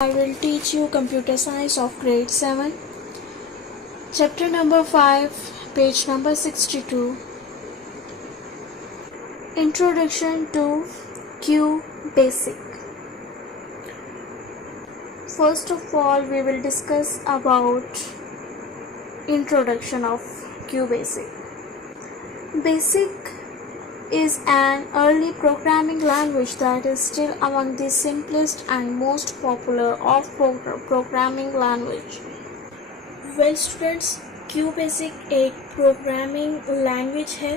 I will teach you computer science of grade 7, chapter number 5, page number 62. Introduction to QBasic. First of all, we will discuss about introduction of QBasic. Basic is an early programming language that is still among the simplest and most popular of programming language. Well students, QBasic एक programming language है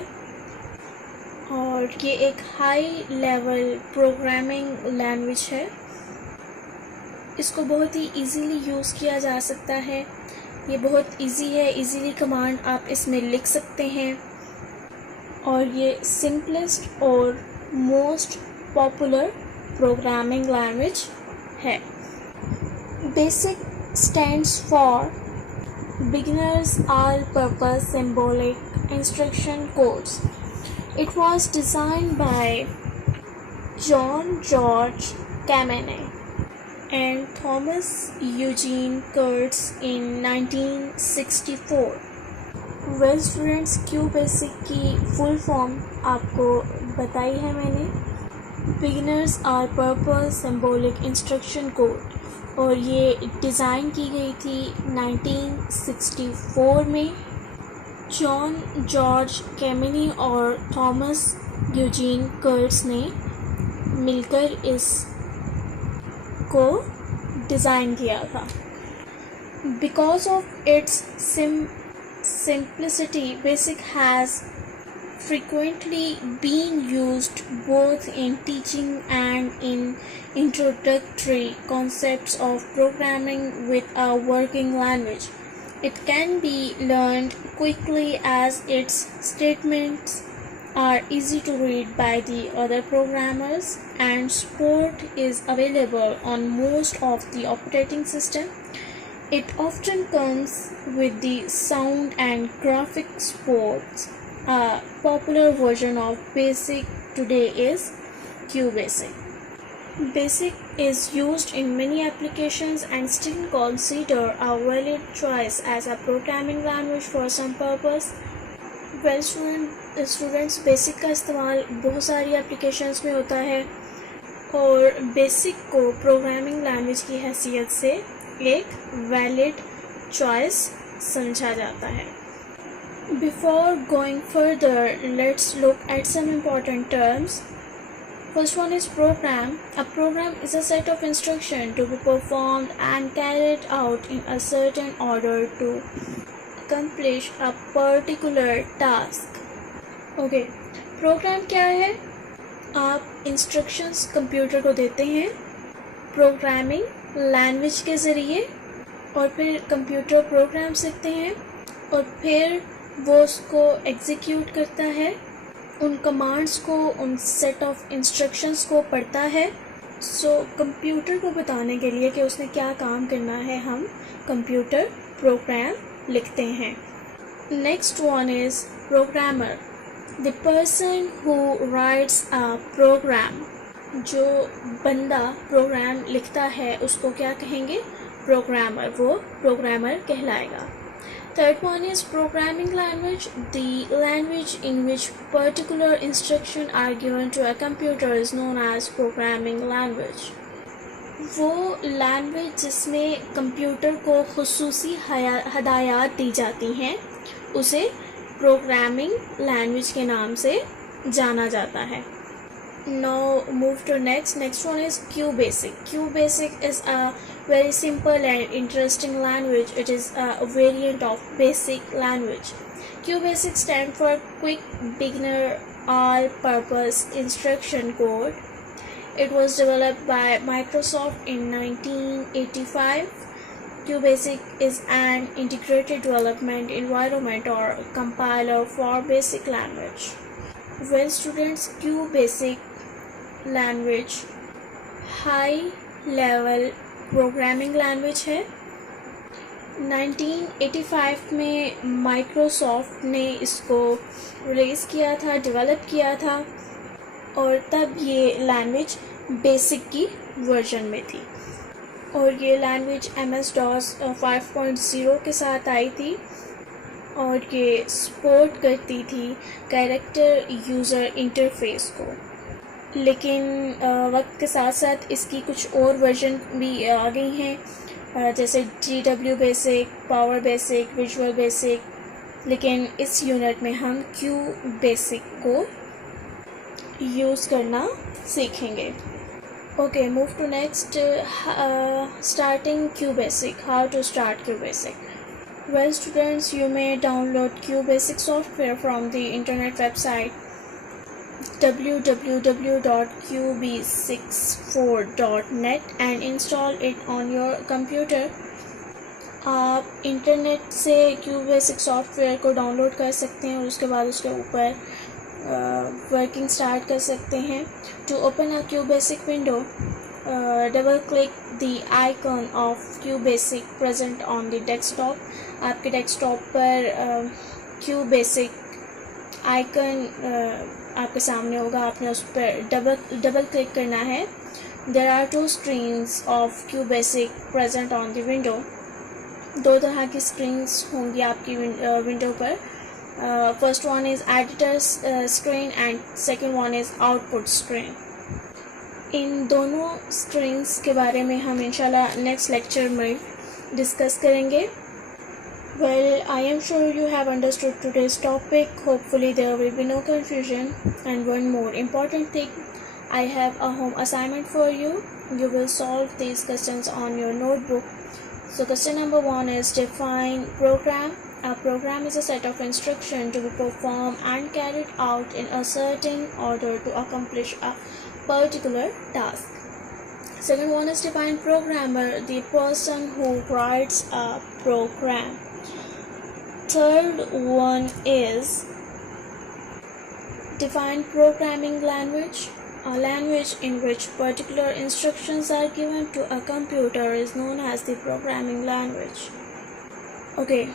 और ये एक high level programming language है. इसको बहुत ही easily use किया जा सकता है. ये बहुत इजी है, इजीली कमांड आप इसमें लिख सकते हैं और ये सिंपलेस्ट और मोस्ट पॉपुलर प्रोग्रामिंग लैंग्वेज है. BASIC stands for beginners all purpose symbolic instruction codes. It was designed by John George Kemeny and Thomas Eugene Kurtz in 1964. Well students, QBasic की फुल फॉर्म आपको बताई है मैंने. Beginners all purpose symbolic instruction code, और ये डिज़ाइन की गई थी 1964 में. जॉन जॉर्ज कैमिनी और थॉमस यूजीन कर्ट्स ने मिलकर इस को डिज़ाइन किया था. Because of its simplicity, Basic has frequently been used both in teaching and in introductory concepts of programming with a working language. It can be learned quickly as its statements are easy to read by the other programmers, and support is available on most of the operating system. It often comes with the sound and graphic supports. A popular version of Basic today is QBasic. Basic is used in many applications and still considered a valid choice as a programming language for some purpose. Well students, Basic का इस्तेमाल बहुत सारी applications में होता है और Basic को programming language की हैसियत से एक वैलिड चॉइस समझा जाता है. Before going further, let's look at some important terms. First one is program. A program is a set of instruction to be performed and carried out in a certain order to accomplish a particular task. Okay, program क्या है? आप instructions computer को देते हैं programming language के ज़रिए, और फिर कंप्यूटर प्रोग्राम सीखते हैं और फिर वो उसको एग्जीक्यूट करता है, उन कमांड्स को, उन सेट ऑफ इंस्ट्रक्शंस को पढ़ता है. सो कंप्यूटर को बताने के लिए कि उसने क्या काम करना है, हम कंप्यूटर प्रोग्राम लिखते हैं. Next one is programmer. The person who writes a program. जो बंदा प्रोग्राम लिखता है उसको क्या कहेंगे? प्रोग्रामर. वो प्रोग्रामर कहलाएगा. Third one is programming language. The language in which particular instruction are given to a computer is known as programming language. वो लैंग्वेज जिसमें कंप्यूटर को खुसूसी हदायत दी जाती हैं उसे प्रोग्रामिंग लैंग्वेज के नाम से जाना जाता है. Now move to next one is QBasic. QBasic is a very simple and interesting language. It is a variant of Basic language. QBasic stands for Quick Beginner All-Purpose Instruction Code. It was developed by Microsoft in 1985. QBasic is an integrated development environment or compiler for Basic language. Well students, QBasic language high level programming language है. 1985 में माइक्रोसॉफ्ट ने इसको रिलीज़ किया था, डेवलप किया था, और तब ये लैंग्वेज बेसिक की वर्जन में थी. और ये लैंग्वेज MS-DOS 5.0 के साथ आई थी और ये सपोर्ट करती थी कैरेक्टर यूज़र इंटरफेस को। लेकिन वक्त के साथ साथ इसकी कुछ और वर्जन भी आ गई हैं, जैसे GW basic, power basic, visual basic. लेकिन इस यूनिट में हम Q बेसिक को यूज़ करना सीखेंगे। Okay, move to next, starting QBasic. How to start QBasic? Well, students, you may download QBasic software from the internet website www.qb64.net and install it on your computer. आप इंटरनेट से QBasic software को डाउनलोड कर सकते हैं और उसके बाद उसके ऊपर वर्किंग स्टार्ट कर सकते हैं। To open a QBasic window, double click the icon of QBasic present on the desktop. आपके डेस्कटॉप पर QBasic आइकन आपके सामने होगा, आपने उस पर डबल क्लिक करना है। There are 2 screens of QBasic present on the window. 2 तरह की स्क्रीन्स होंगी आपकी विंडो पर। First one is editor's screen and second one is output screen. इन दोनों स्क्रीन्स के बारे में हम इंशाल्लाह नेक्स्ट लेक्चर में डिस्कस करेंगे। Well, I am sure you have understood today's topic. Hopefully there will be no confusion. And one more important thing, I have a home assignment for you. You will solve these questions on your notebook. So question number 1 is define program. A program is a set of instructions to be performed and carried out in a certain order to accomplish a particular task. Second one is define programmer, the person who writes a program. Third one is define programming language. A language in which particular instructions are given to a computer is known as the programming language. Okay,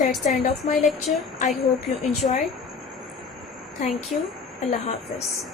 that's the end of my lecture. I hope you enjoyed. Thank you. Allah Hafiz.